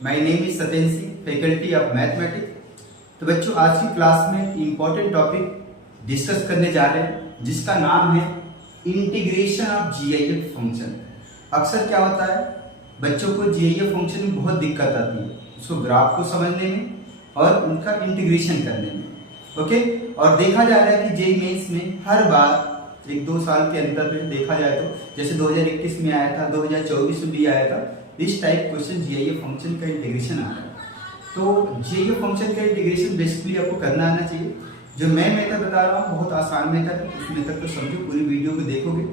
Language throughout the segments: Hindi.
My name is Satyendra Singh, faculty of mathematics. तो बच्चों, आज की क्लास में इम्पोर्टेंट टॉपिक डिस्कस करने जा रहे हैं जिसका नाम है इंटीग्रेशन ऑफ जीआईएफ फंक्शन। अक्सर क्या होता है, बच्चों को जीआईएफ फंक्शन में बहुत दिक्कत आती है, उसको ग्राफ को समझने में और उनका इंटीग्रेशन करने में। ओके, और देखा जा रहा है कि जेईई मेंस में हर बार 1-2 साल के अंतर में देखा जाए तो जैसे 2021 में आया था, 2024 में भी आया था, इस टाइप क्वेश्चन जीआईएफ फंक्शन का इंटीग्रेशन आ रहा है। तो जीआईएफ फंक्शन का इंटीग्रेशन बेसिकली आपको करना आना चाहिए। जो मैं मेथड बता रहा हूँ बहुत आसान मेथड है, उस मेथड को समझो, पूरी वीडियो को देखोगे,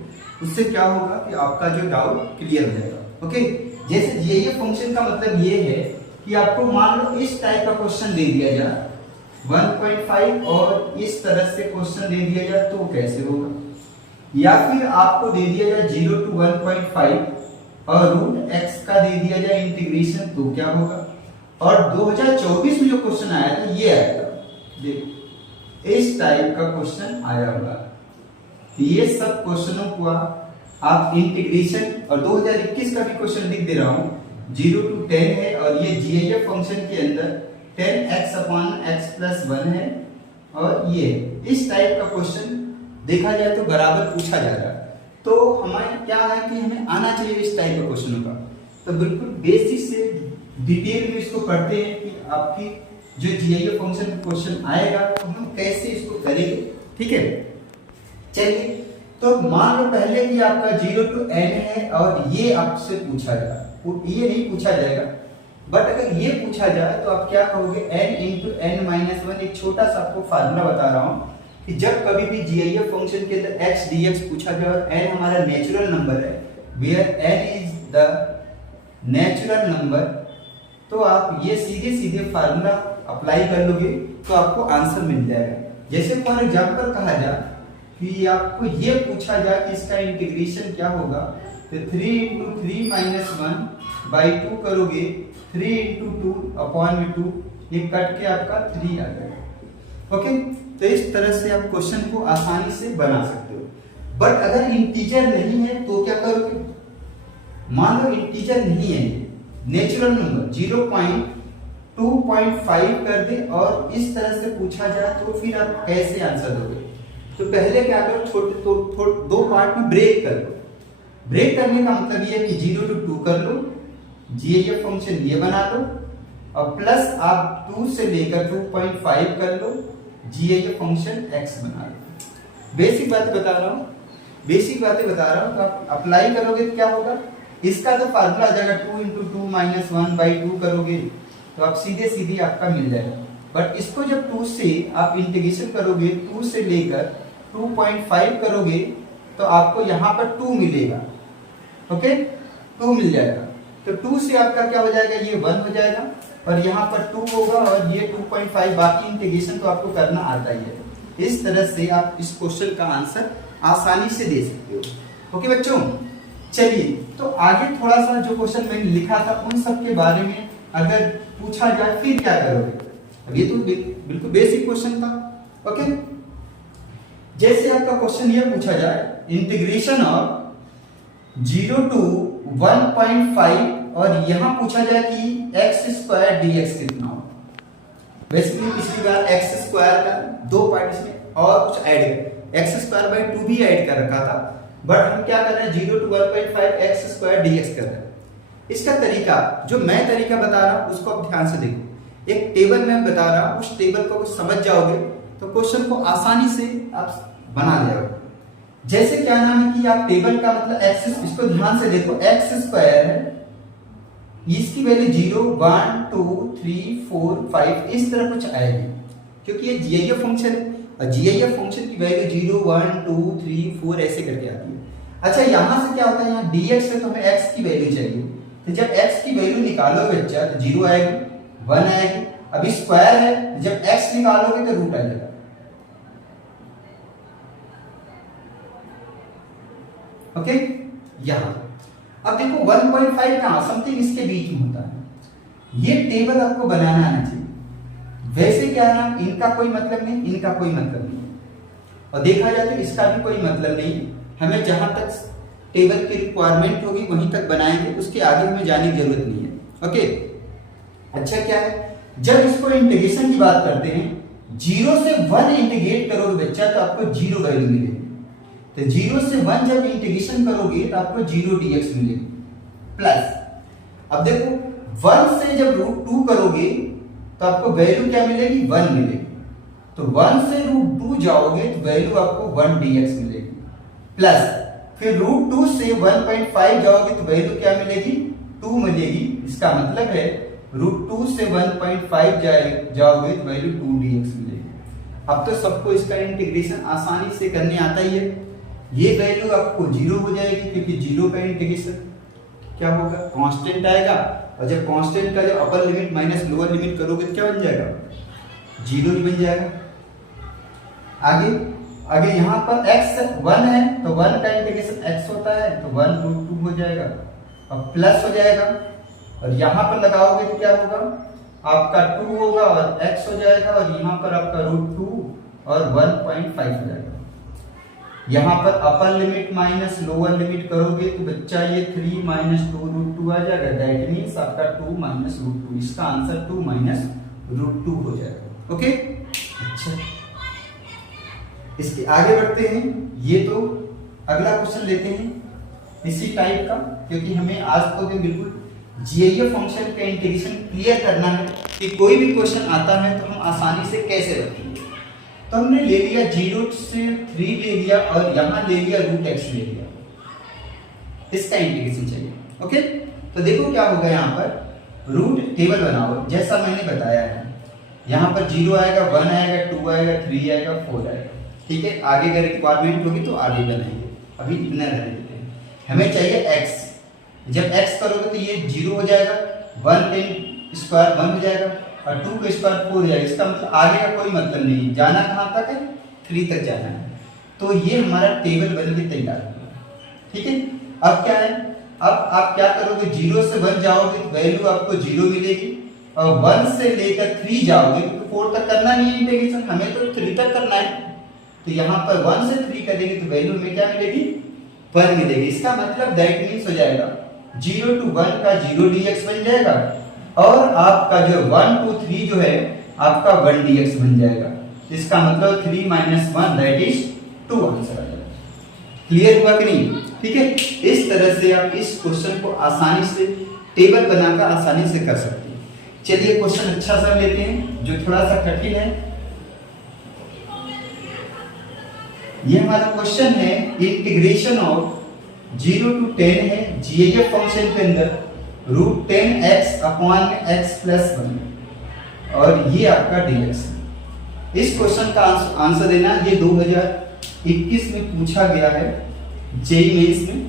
उससे क्या होगा कि आपका जो डाउट क्लियर हो जाएगा। ओके, जैसे जीआईएफ फंक्शन का मतलब ये है कि आपको मान लो इस टाइप का क्वेश्चन दे दिया जाए 1.5 और इस तरह से क्वेश्चन दे दिया जाए तो कैसे होगा, या फिर आपको दे दिया जाए 0 to 1.5 और रूट x का दे दिया जाए इंटीग्रेशन तो क्या होगा। और 2024 में जो क्वेश्चन आया था ये आया था, देखो इस टाइप का क्वेश्चन आया होगा। ये सब क्वेश्चनों को आप इंटीग्रेशन, और 2021 का भी क्वेश्चन लिख दे रहा हूं, 0 to 10 है और ये जीआईएफ फंक्शन के अंदर 10x/x+1 है और ये इस टाइप का क्वेश्चन देखा जाए तो बराबर पूछा जा रहा है। तो हमें क्या है कि हमें आना चाहिए इस टाइप के क्वेश्चनों का। तो बिल्कुल बेसिक से डिटेल में इसको पढ़ते हैं कि आपकी जो जीआईएफ फंक्शन का क्वेश्चन आएगा तो हम कैसे इसको करेंगे। ठीक है, चलिए। तो मान लो पहले कि आपका 0 to n है और ये आपसे पूछा जाए, ये नहीं पूछा जाएगा, बट अगर ये पूछा जाए तो आप क्या कहोगे, n into n-1। एक छोटा सा आपको फार्मूला बता रहा हूं कि जब कभी भी जीआईएफ फंक्शन के अंदर x dx पूछा जाए और n हमारा नेचुरल नंबर है, where n is the natural number, तो आप ये सीधे सीधे फार्मूला अप्लाई कर लोगे तो आपको आंसर मिल जाएगा। जैसे फॉर एग्जांपल कहा जाए कि आपको ये पूछा जाए कि इसका इंटीग्रेशन क्या होगा, तो 3 into 3-1/2 करोगे, 3 into 2/2, ये कट के आपका 3 आ जाएगा। ओके, तो इस तरह से आप क्वेश्चन को आसानी से बना सकते हो। बट अगर इंटीजर नहीं है तो क्या करोगे, मान लो इंटीजर नहीं है, नेचुरल नंबर 0.2.5 कर दे और इस तरह से पूछा जाए तो फिर आप कैसे आंसर दोगे। तो पहले क्या करो, छोटे दो पार्ट में ब्रेक कर लो। ब्रेक करने का मतलब ये कि 0 to 2 कर लो, जीआईएफ फंक्शन ये बना लो, और प्लस आप 2 से लेकर 2.5 कर लो, जीआईएफ फंक्शन x बना लो। बेसिक बातें बता रहा हूँ, तो आप अप्लाई करोगे तो क्या होगा, इसका तो फार्मूला आ जाएगा 2 into 2-1/2 करोगे तो आप सीधे सीधे आपका मिल जाएगा। बट इसको जब 2 से आप इंटीग्रेशन करोगे, 2 से लेकर 2.5 करोगे तो आपको यहाँ पर 2 मिलेगा। ओके, 2 मिल जाएगा। तो 2 से आपका क्या हो जाएगा, ये 1 हो जाएगा और यहाँ पर 2 होगा और ये 2.5, बाकी इंटीग्रेशन तो आपको करना आता ही है। इस तरह से आप इस क्वेश्चन का आंसर आसानी से दे सकते हो। ओके बच्चों, चलिए तो आगे थोड़ा सा जो क्वेश्चन मैंने लिखा था उन सब के बारे में अगर पूछा जाए फिर क्या करोगे। अब ये तो बिल्कुल बेसिक क्वेश्चन था। ओके, जैसे आपका क्वेश्चन ये पूछा जाए, इंटीग्रेशन ऑफ 0 to 1.5 और यहां पूछा जाए कि x² dx कितना हो। बेसिकली पिछली बार x² का 2 पार्ट इसमें और कुछ ऐड, x²/2 भी ऐड कर रखा था, बट हम क्या कर रहे हैं 0 to 1.5 x² dx कर रहे हैं। इसका तरीका, जो मैं तरीका बता रहा हूं उसको आप ध्यान से देखो। एक टेबल में बता रहा हूं, उस टेबल को समझ जाओगे तो क्वेश्चन को आसानी से आप बना लोगे। जैसे क्या नाम है कि आप टेबल का मतलब x, इसको ध्यान से देखो, x² है, इसकी वैल्यू 0, 1, 2, 3, 4, 5 इस तरह कुछ आएगी, क्योंकि ये जीआईएफ फंक्शन है और जीआईएफ फंक्शन की वैल्यू 0, 1, 2, 3, 4 ऐसे करके आती है। अच्छा, यहां से क्या होता है, यहाँ dx है तो हमें x की वैल्यू चाहिए, तो जब x की वैल्यू निकालोगे बच्चा तो 0 आएगी, 1 आएगी। अभी स्क्वायर है, जब x निकालोगे तो रूट आ जाएगा। ओके, यहां अब देखो 1.5 कहां, समथिंग इसके बीच में होता है। ये टेबल आपको बनाना आना चाहिए। वैसे क्या नाम, इनका कोई मतलब नहीं, इनका कोई मतलब नहीं, और देखा जाए तो इसका भी कोई मतलब नहीं। हमें जहां तक टेबल की रिक्वायरमेंट होगी वहीं तक बनाएंगे, उसके आगे हमें जाने की जरूरत नहीं है। ओके, अच्छा क्या है, जब इसको इंटीग्रेशन की बात करते हैं, 0 से 1 इंटीग्रेट करोगे बच्चा तो आपको 0 वैल्यू मिलेगी। तो 0 से 1 जब इंटीग्रेशन करोगे तो आपको 0 dx मिलेगी प्लस, अब देखो 1 से जब √2 करोगे तो आपको वैल्यू क्या मिलेगी, 1 मिलेगी। तो 1 से √2 जाओगे तो वैल्यू आपको 1 dx मिलेगी प्लस, फिर √2 से 1.5 जाओगे तो वैल्यू क्या मिलेगी, 2 मिलेगी। इसका मतलब है √2 से 1.5 जाओगे तो वैल्यू 2 dx मिलेगी। अब तो सबको इसका इंटीग्रेशन आसानी से करने आता ही है। ये वैल्यू आपको 0 हो जाएगी क्योंकि 0 का इंटीग्रेशन क्या होगा, कांस्टेंट आएगा, और जब कांस्टेंट का जब upper limit minus lower limit करोगे तो क्या बन जाएगा, 0 ही बन जाएगा। आगे यहाँ पर x 1 है तो 1 का इंटीग्रेशन x होता है तो 1 √2 हो जाएगा और प्लस हो जाएगा, और यहाँ पर लगाओगे तो क्या होगा, आपका 2 होगा और x हो जाएगा, और यहाँ पर आपका √2 और 1.5 हो जाएगा। यहाँ पर upper limit minus lower limit करोगे तो बच्चा ये 3 माइनस 2 √2 आ जाएगा, दैट मीन्स आपका 2 माइनस √2, इसका आंसर 2 माइनस √2 हो जाएगा। ओके, अच्छा इसके आगे बढ़ते हैं। ये तो अगला क्वेश्चन लेते हैं इसी टाइप का, क्योंकि हमें आज तो बिल्कुल जीआईएफ फंक्शन का इंटीग्रेशन क्लियर करना है कि कोई भी क्वेश्चन आता है तो हम आसानी से कैसे रखेंगे। तो हमने ले लिया 0 से 3 ले लिया और यहाँ ले लिया √x ले लिया, इसका इंटीग्रेशन चाहिए। ओके, तो देखो क्या होगा, यहाँ पर रूट टेबल बनाओ जैसा मैंने बताया है। यहाँ पर 0 आएगा, 1 आएगा, 2 आएगा, 3 आएगा, 4 आएगा। ठीक है, आगे का रिक्वायरमेंट होगी तो आगे बनाएंगे, अभी इतना रहने देते हैं। हमें चाहिए x, जब x करोगे तो ये 0 हो जाएगा, 1 10 स्क्वायर 1 हो जाएगा और 2 का स्क्वायर 4 हो जाएगा। इसका मतलब आगे का कोई मतलब नहीं, जाना कहाँ तक है, 3 तक जाना है। तो ये हमारा टेबल बन के तैयार हो। ठीक है, अब क्या है, अब आप क्या करोगे, 0 से 1 जाओगे तो वैल्यू आपको 0 मिलेगी, और 1 से लेकर 3 जाओगे तो 4 तक करना नहीं है इंटीग्रेशन, हमें तो 3 तक करना है। तो यहाँ पर 1 से 3 करेंगे तो वैल्यू में क्या मिलेगी, 1 मिलेगी। इसका मतलब दैट मीन्स हो जाएगा 0 to 1 का 0 dx बन जाएगा, और आपका जो 1 to 3 जो है आपका 1 dx बन जाएगा। इसका मतलब 3 minus 1 दैट इज 2 आंसर आ जाएगा। क्लियर हुआ कि नहीं? ठीक है, इस तरह से आप इस क्वेश्चन को आसानी से टेबल बनाकर आसानी से कर सकते हैं। चलिए क्वेश्चन अच्छा सा लेते हैं जो थोड़ा सा कठिन है। ये हमारा क्वेश्चन है इंटीग्रेशन ऑफ 0 to 10 है जीएफ फंक्शन के अंदर √10x अपॉन x प्लस 1, और ये आपका dx है। इस क्वेश्चन का आंसर देना, ये 2021 में पूछा गया है जेईई मेंस में,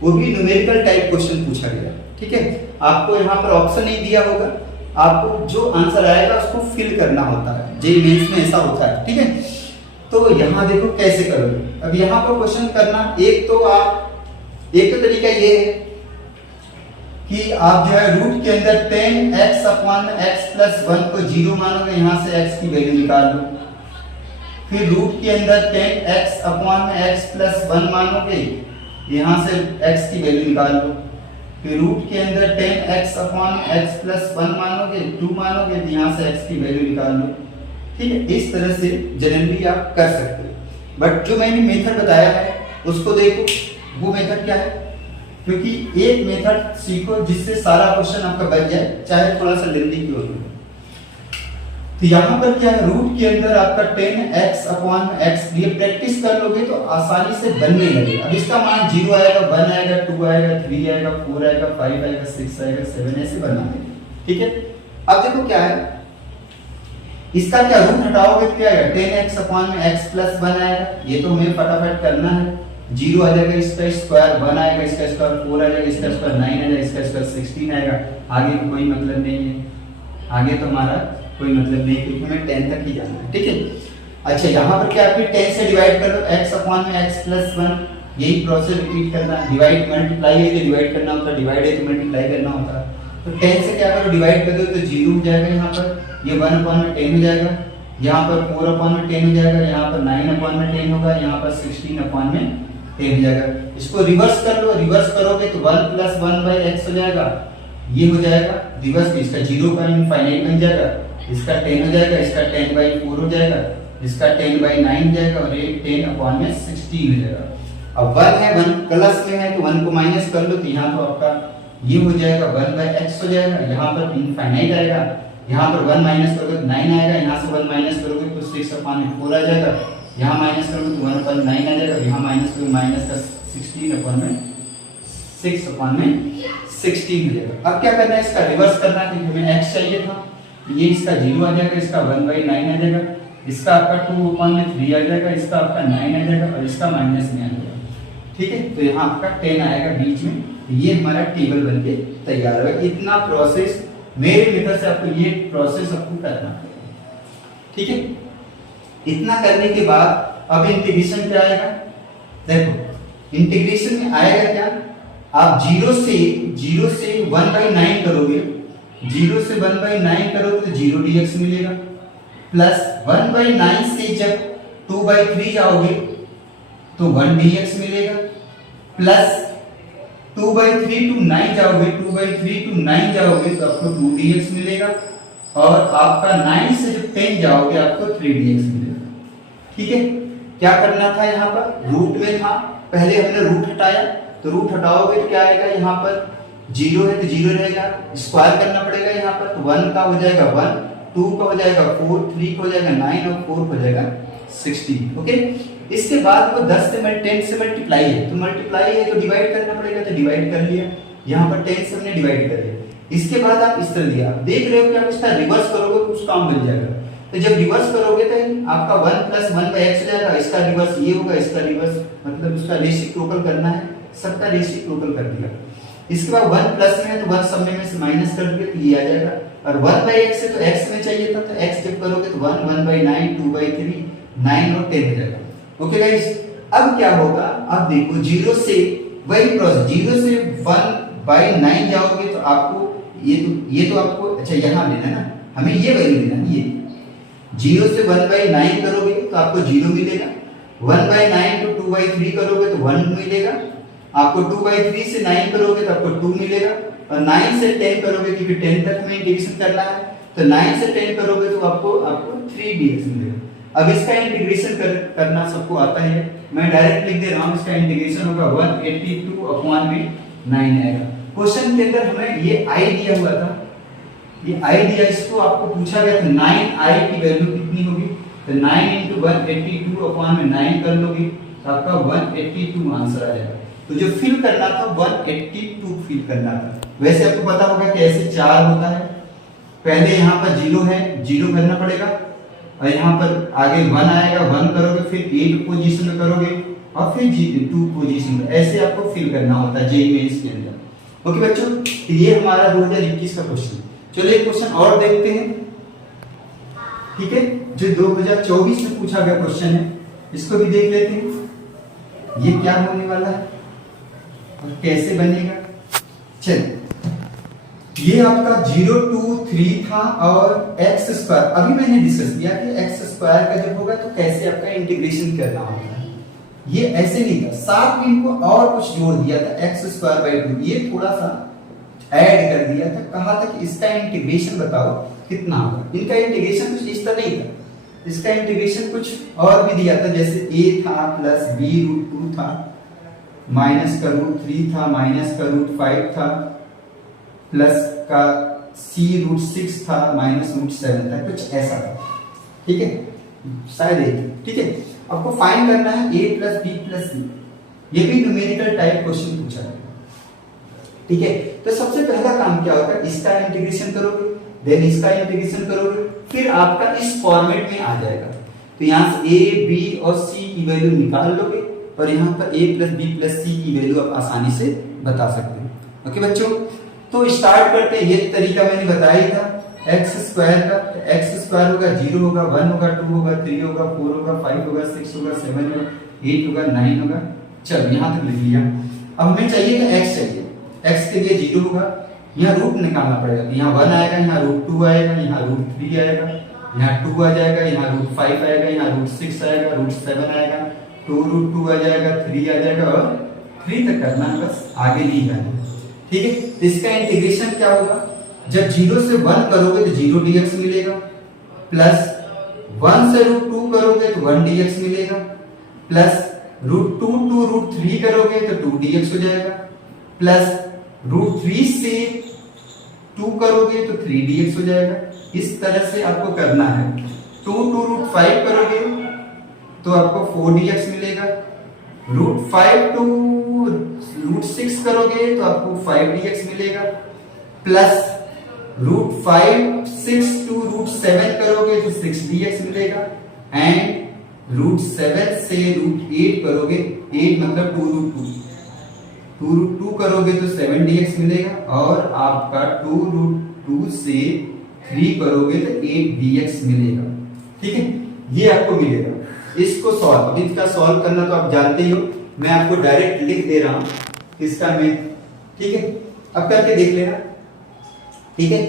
वो भी न्यूमेरिकल टाइप क्वेश्चन पूछा गया। ठीक है, आपको यहाँ पर ऑप्शन नहीं दिया होगा, आपको जो आंसर आएगा उसको फिल करना होता है, जेईई मेंस में ऐसा होता है। ठीक है, तो यहाँ देखो कैसे करोगे। अब यहाँ पर क्वेश्चन करना, एक तो तरीका ये है कि आप जो है रूट के अंदर 10x अपॉन x प्लस 1 को 0 मानोगे, यहाँ से x की वैल्यू निकाल लो। फिर रूट के अंदर 10x अपॉन x प्लस 1 मानोगे, यहाँ से x की वैल्यू निकाल लो। फिर रूट के अंदर 10x अपॉन x प्लस 1 मानोगे, 2 मानोगे तो यहाँ से x की वैल्यू निकाल लो। ठीक है, इस तरह से जनरली आप कर सकते हो। बट जो मैंने मेथड बताया है उसको देखो, वो मेथड क्या है, क्योंकि एक मेथड सीखो जिससे सारा क्वेश्चन आपका बन जाए, चाहे थोड़ा सा लेंदी क्यों हो। तो यहाँ पर क्या है, रूट के अंदर आपका 10x अपॉन x, ये प्रैक्टिस कर लोगे तो आसानी से बनने लगेगा। अब इसका मान 0 आएगा, 1 आएगा, 2 आएगा, 3 आएगा, 4 आएगा, 5 आएगा, 6 आएगा, 7 ऐसे बना देंगे। ठीक है, अब देखो क्या है, इसका क्या रूट हटाओगे तो क्या आएगा, 10x अपॉन में x प्लस 1 आएगा। ये तो हमें फटाफट करना है, 0 आ जाएगा, इसका स्क्वायर 1 आएगा, इसका स्क्वायर 4 आ जाएगा, इसका स्क्वायर 9 आ जाएगा, इसका स्क्वायर 16 आएगा। आगे कोई मतलब नहीं है, आगे तो हमारा कोई मतलब नहीं, क्योंकि हमें 10 तक ही जाना है। ठीक है, अच्छा यहाँ पर क्या है, 10 से डिवाइड कर लो, x अपॉन में x प्लस 1, यही प्रोसेस रिपीट करना। डिवाइड मल्टीप्लाई है तो डिवाइड करना होता है, डिवाइड है तो मल्टीप्लाई करना होता है। तो 10 से क्या करो, डिवाइड कर दो तो 0 हो जाएगा, यहाँ पर ये 1 अपॉन में 10 हो जाएगा, यहाँ पर 4 अपॉन में 10 हो जाएगा, यहाँ पर 9 अपॉन में 10 होगा, यहाँ पर 16 अपॉन में 10 हो जाएगा। इसको रिवर्स कर लो, रिवर्स करोगे तो 1 प्लस 1 बाई x हो जाएगा, ये हो जाएगा रिवर्स, इसका 0 का इनफाइनाइट बन जाएगा, इसका 10 हो जाएगा, इसका 10/4 हो जाएगा, इसका 10/9 हो जाएगा और ये 10/16 हो जाएगा। अब 1 है, 1 प्लस में है तो 1 को माइनस कर लो तो यहाँ तो आपका ये हो जाएगा 1/x हो जाएगा, यहाँ पर इनफाइनाइट आएगा, यहाँ पर 1 माइनस करोगे तो 9 आएगा, यहाँ से 1 माइनस करोगे तो 6/4 आ जाएगा, यहाँ माइनस करोगे तो 1/9 आ जाएगा, यहाँ माइनस करोगे माइनस का 6/16 हो जाएगा। अब क्या करना है, इसका रिवर्स करना है, क्योंकि हमें x चाहिए था, ये इसका 0 आ जाएगा, इसका 1/9 आ जाएगा, इसका आपका 2/3 आ जाएगा, इसका आपका 9 आ जाएगा और इसका माइनस में आ जाएगा। ठीक है, तो यहाँ आपका 10 आएगा बीच में, तो ये हमारा टेबल बनके तैयार होगा। इतना प्रोसेस मेरे मेथड से आपको ये प्रोसेस आपको करना है। ठीक है, इतना करने के बाद अब इंटीग्रेशन क्या आएगा, देखो इंटीग्रेशन में आएगा क्या, आप 0 से 1/9 करोगे, 0 से 1/9 करोगे तो 0 dx मिलेगा, प्लस 1/9 से जब 2/3 जाओगे तो 1 dx मिलेगा, प्लस 2/3 to 9 जाओगे, 2/3 to 9 जाओगे तो आपको 2 dx मिलेगा, और आपका 9 से जब 10 जाओगे आपको 3 dx मिलेगा। ठीक है, क्या करना था, यहाँ पर रूट में था, पहले हमने रूट हटाया, तो रूट हटाओगे तो क्या आएगा, यहाँ पर 0 है तो 0 रहेगा, स्क्वायर करना पड़ेगा यहाँ पर, तो 1 का हो जाएगा 1, 2 का हो जाएगा 4, 3 का हो जाएगा 9 और 4 हो जाएगा 16। ओके, इसके बाद वो 10 से 10 से मल्टीप्लाई है, तो मल्टीप्लाई है तो डिवाइड करना पड़ेगा, तो डिवाइड कर लिया, यहाँ पर 10 से हमने डिवाइड कर लिया। इसके बाद आप इस तरह दिया, देख रहे हो कि आप इसका रिवर्स करोगे कुछ काम बन जाएगा, तो जब रिवर्स करोगे तो आपका 1 + 1/x हो जाएगा, इसका रिवर्स ये होगा, इसका रिवर्स मतलब उसका रेसिप्रोकल करना है, सबका रेसिप्रोकल कर दिया। इसके बाद 1 प्लस में है तो 1 सब में से माइनस कर दिया तो ये आ जाएगा, और 1/x है तो x में चाहिए था, तो x जब करोगे तो 1, 1/9, 2/3, 9 और 10 हो जाएगा। ओके गाइस, अब क्या होगा, अब देखो 0 से वही प्रोसेस, 0 से 1/9 जाओगे तो आपको ये तो आपको अच्छा यहाँ लेना ना, हमें ये वैल्यू लेना है, ये 0 से 1/9 करोगे तो आपको 0 मिलेगा, 1/9 to 2/3 करोगे तो 1 मिलेगा, आपको 2/3 से 9 करोगे तो आपको 2 मिलेगा, और 9 से 10 करोगे क्योंकि 10 तक हमें इंटीग्रेशन करना है, तो 9 से 10 करोगे तो आपको 3 dx मिलेगा। अब इसका इंटीग्रेशन करना सबको आता है, मैं डायरेक्ट लिख दे रहा हूं, इसका इंटीग्रेशन होगा 182/9 आएगा। क्वेश्चन के अंदर हमें ये i दिया हुआ था, ये i दिया, इसको आपको पूछा गया था 9i की वैल्यू कितनी होगी, तो 9 × 182/9 कर लोगे तो आपका 182 आंसर आ जाएगा। तो जो फिल करना था 182 फिल करना था। वैसे आपको पता होगा कि ऐसे 4 होता है, पहले यहाँ पर 0 है, 0 करना पड़ेगा, और यहाँ पर आगे 1 आएगा, 1 करोगे, फिर 8 पोजीशन में करोगे और फिर 2 पोजीशन में, ऐसे आपको फिल करना होता है जेईई मेंस के अंदर। ओके बच्चों, तो ये हमारा 2021 का क्वेश्चन। चलिए क्वेश्चन और देखते हैं। ठीक है, जो 2024 में पूछा गया क्वेश्चन है, इसको भी देख लेते हैं, ये क्या होने वाला है और कैसे बनेगा। चलिए, ये आपका 0 to 3 था और x², अभी मैंने डिस्कस किया कि x² का जब होगा तो कैसे आपका इंटीग्रेशन करना होता है, ये ऐसे नहीं था, साथ में इनको और कुछ जोड़ दिया था, x²/2 ये थोड़ा सा ऐड कर दिया था, कहा था कि इसका इंटीग्रेशन बताओ कितना होगा। इनका इंटीग्रेशन कुछ इस तरह नहीं था, इसका इंटीग्रेशन कुछ और भी दिया था, जैसे a था प्लस b√2 था, माइनस का √3 था, माइनस का √5 था, प्लस का c√6 था, माइनस √7 था, कुछ ऐसा था। ठीक है, शायद एक, ठीक है। आपको फाइंड करना है a + b + c, ये भी न्यूमेरिकल टाइप क्वेश्चन पूछा है। ठीक है, तो सबसे पहला काम क्या होगा, इसका इंटीग्रेशन करोगे, देन इसका इंटीग्रेशन करोगे, फिर आपका इस फॉर्मेट में आ जाएगा। तो यहाँ से a, b और c की वैल्यू निकाल लोगे, और यहाँ पर a + b + c की वैल्यू आप आसानी से बता सकते हो। ओके बच्चों, तो स्टार्ट करते हैं। ये तरीका मैंने बताया ही था x² का, तो x² होगा 0 होगा, 1 होगा, 2 होगा, 3 होगा, 4 होगा, 5 होगा, 6 होगा, 7 होगा, 8 होगा, 9 होगा। चलो यहाँ तक लिख लिया। अब हमें चाहिए था x चाहिए, x के लिए 0 होगा, यहाँ रूट निकालना पड़ेगा, यहाँ 1 आएगा, यहाँ √2 आएगा, यहाँ √3 आएगा, यहाँ 2 आ जाएगा, यहाँ √5 आएगा, यहाँ √6 आएगा, √7 आएगा, 2 √2 आ जाएगा, 3 आ जाएगा, और 3 तक करना है, बस आगे नहीं जाना। ठीक है, तो इसका इंटीग्रेशन क्या होगा, जब 0 से 1 करोगे तो 0 dx मिलेगा, प्लस 1 से √2 करोगे तो 1 dx मिलेगा, प्लस √2 टू √3 करोगे तो 2 dx हो जाएगा, प्लस √3 से 2 करोगे तो 3 dx हो जाएगा। इस तरह से आपको करना है। 2 टू √5 करोगे तो आपको 4 dx मिलेगा, √5 टू √6 करोगे तो आपको 5 dx मिलेगा, प्लस √5 6 टू √7 करोगे तो 6 dx मिलेगा, एंड √7 से √8 करोगे, 8 मतलब 2 करोगे तो 7 dx मिलेगा, और आपका 2 से 3 करोगे तो 8 dx मिलेगा। ठीक है, ये आपको मिलेगा। इसको सॉल्व, अभी इसका सॉल्व करना तो आप जानते ही हो, मैं आपको डायरेक्ट लिख दे रहा हूं इसका मैं। ठीक है, अब करके देख लेना। ठीक है,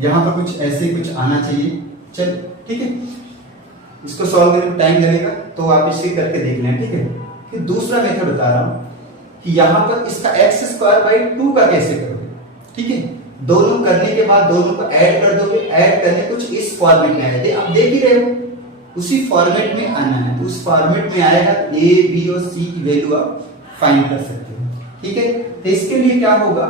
यहां पर कुछ ऐसे कुछ आना चाहिए। चल ठीक है, इसको सॉल्व करने में टाइम लगेगा तो आप इसे करके देख लें। ठीक है, फिर दूसरा मेथड बता रहा हूं कि यहां पर इसका x²/2 का कैसे करोगे। ठीक है, दोनों करने के बाद दोनों को ऐड कर दोगे। ऐड करने कुछ इस फॉर्मेट में आए थे, आप देख ही रहे हो, उसी फॉर्मेट में आना है। तो उस फॉर्मेट में आएगा, a b और c की वैल्यू आप फाइंड कर सकते हो। ठीक है, तो इसके लिए क्या होगा,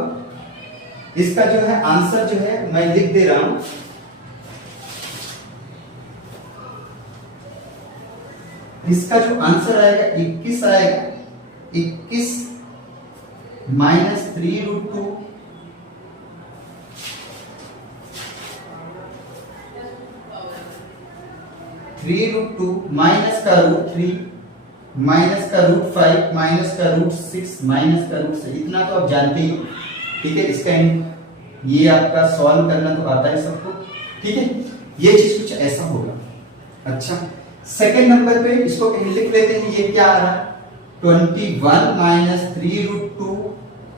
इसका जो है आंसर जो है मैं लिख दे रहा हूं। इसका जो आंसर आएगा 21 आएगा, 21 - 3√2 3√2 माइनस का √3 माइनस का √5 माइनस का √6 माइनस का √7, इतना तो आप जानते ही हो। ठीक है, इसका ये आपका सॉल्व करना तो आता है सबको। ठीक है, ये चीज कुछ ऐसा होगा। अच्छा, सेकंड नंबर पे इसको कहीं लिख लेते हैं। ये क्या आ रहा है, 21 - 3√2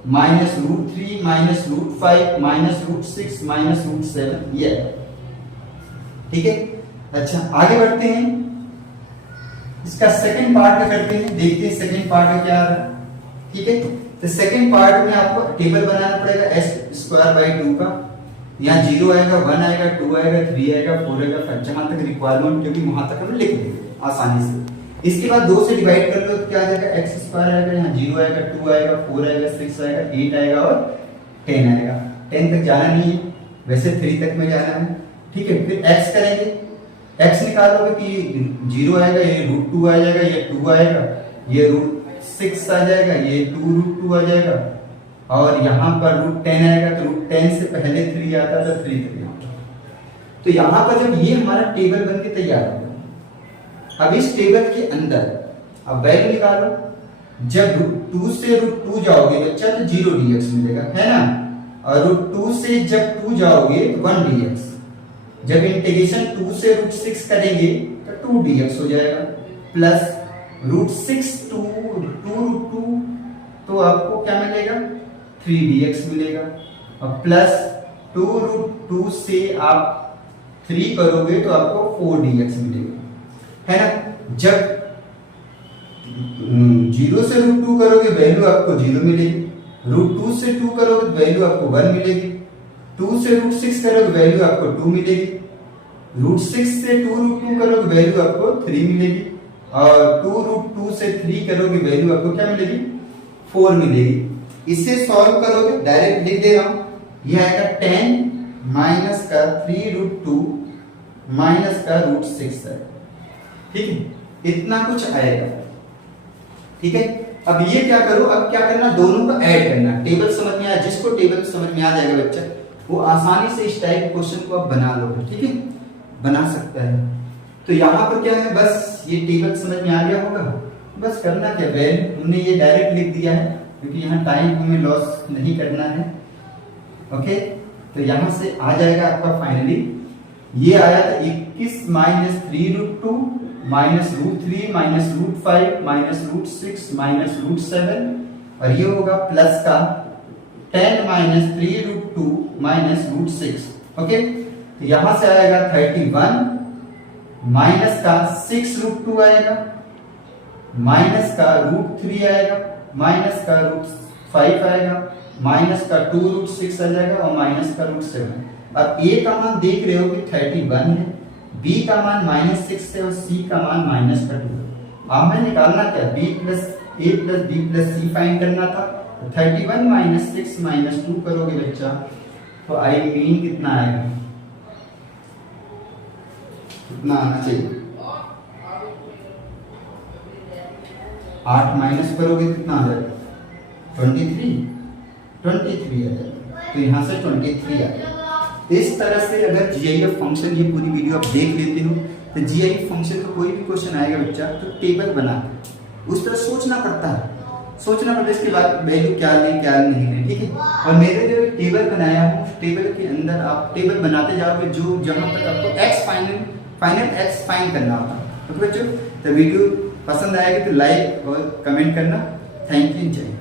माइनस √3 माइनस √5 माइनस √6 माइनस √7, ये। ठीक है, अच्छा आगे बढ़ते हैं। इसका सेकंड पार्ट में करते हैं, देखते हैं सेकंड पार्ट में क्या आ रहा है। ठीक है, तो सेकंड पार्ट में आपको टेबल बनाना पड़ेगा x²/2 का। यहाँ 0 आएगा, 1 आएगा, 2 आएगा, 3 आएगा, 4 आएगा, 5, जहां तक रिक्वायरमेंट, क्योंकि वहां तक हम लिख देंगे आसानी से। इसके बाद 2 से डिवाइड कर लो तो क्या आ जाएगा, x² आएगा, यहाँ 0 आएगा, 2 आएगा, 4 आएगा, 6 आएगा, 8 आएगा और 10 आएगा। 10 तक जाना नहीं है, वैसे 3 तक में जाना है। ठीक है, फिर x करेंगे, x निकालोगे कि 0 आएगा, ये √2 आ जाएगा, ये 2 आएगा, ये √6 आ जाएगा, ये 2√2 आ जाएगा, और यहाँ पर √10 आएगा। तो √10 से पहले 3 आता है तो 3 तक यहाँ। तो यहाँ पर जब ये हमारा टेबल बन के तैयार हो गया, अब इस टेबल के अंदर अब वैल्यू निकालो। जब √2 से √2 जाओगे बच्चा तो 0 dx मिलेगा, है ना, और √2 से जब 2 जाओगे तो 1 dx। जब इंटीग्रेशन 2 से √6 करेंगे तो 2 dx हो जाएगा, प्लस √6 टू 2√2 तो आपको क्या मिलेगा, 3 dx मिलेगा, और प्लस 2√2 से आप 3 करोगे तो आपको 4 dx मिलेगा, है ना। जब 0 से √2 करोगे वैल्यू आपको 0 मिलेगी, √2 से 2 करोगे वैल्यू आपको 1 मिलेगी, 2 से √6 करोगे वैल्यू आपको 2 मिलेगी, √6 से 2√2 करोगे वैल्यू आपको 3 मिलेगी, और 2√2 से 3 करोगे वैल्यू आपको क्या मिलेगी, 4 मिलेगी। इसे सॉल्व करोगे, डायरेक्ट लिख दे रहा हूं, यह आएगा 10 माइनस का 3√2 माइनस का √6 है। ठीक है, इतना कुछ आएगा। ठीक है, अब ये क्या करो, अब क्या करना, दोनों को ऐड करना। टेबल समझ में आया, जिसको टेबल समझ में आ जाएगा बच्चा, वो आसानी से इस टाइप क्वेश्चन को आप बना लोगे। ठीक है, बना सकता है। तो यहाँ पर क्या है, बस ये टेबल समझ में आ गया होगा। बस करना क्या, वैल्यू हमने ये डायरेक्ट लिख दिया है, क्योंकि यहाँ टाइम हमें लॉस नहीं करना है। ओके, तो यहाँ से आ जाएगा आपका फाइनली, ये आया था 21 - 3√2 माइनस √3 माइनस √5 माइनस √6 माइनस √7, और ये होगा प्लस का 10 - 3√2 माइनस √6। ओके, तो यहां से आएगा 31 माइनस का 6√2 आएगा, माइनस का √3 आएगा, माइनस का √5 आएगा, माइनस का 2√6 आ जाएगा और माइनस का √7। अब ए का मान देख रहे हो कि 31 है, बी का मान -6 है और सी का मान -2 है। अब हमें निकालना क्या, b plus a plus b plus c find करना था। तो 31 - 6 - 2 करोगे बच्चा तो आई मीन कितना आएगा, कितना आना चाहिए, 8 माइनस करोगे कितना आ जाएगा, 23 आ जाएगा। तो यहाँ से 23 आ जाएगा। इस तरह से अगर जीआईएफ फंक्शन, ये पूरी वीडियो आप देख लेते हो, तो जीआईएफ फंक्शन का कोई भी क्वेश्चन आएगा बच्चा तो टेबल बना उस तरह सोचना पड़ता है, इसके बाद वैल्यू क्या लें क्या नहीं लें, ठीक है। और मेरे जो टेबल बनाया हूँ, टेबल के अंदर आप टेबल बनाते जाओगे जो जहां तक आपको एक्स फाइनल एक्स फाइंड करना होता है। तो बच्चों, तो वीडियो पसंद आएगी तो लाइक और कमेंट करना। थैंक यू, जय।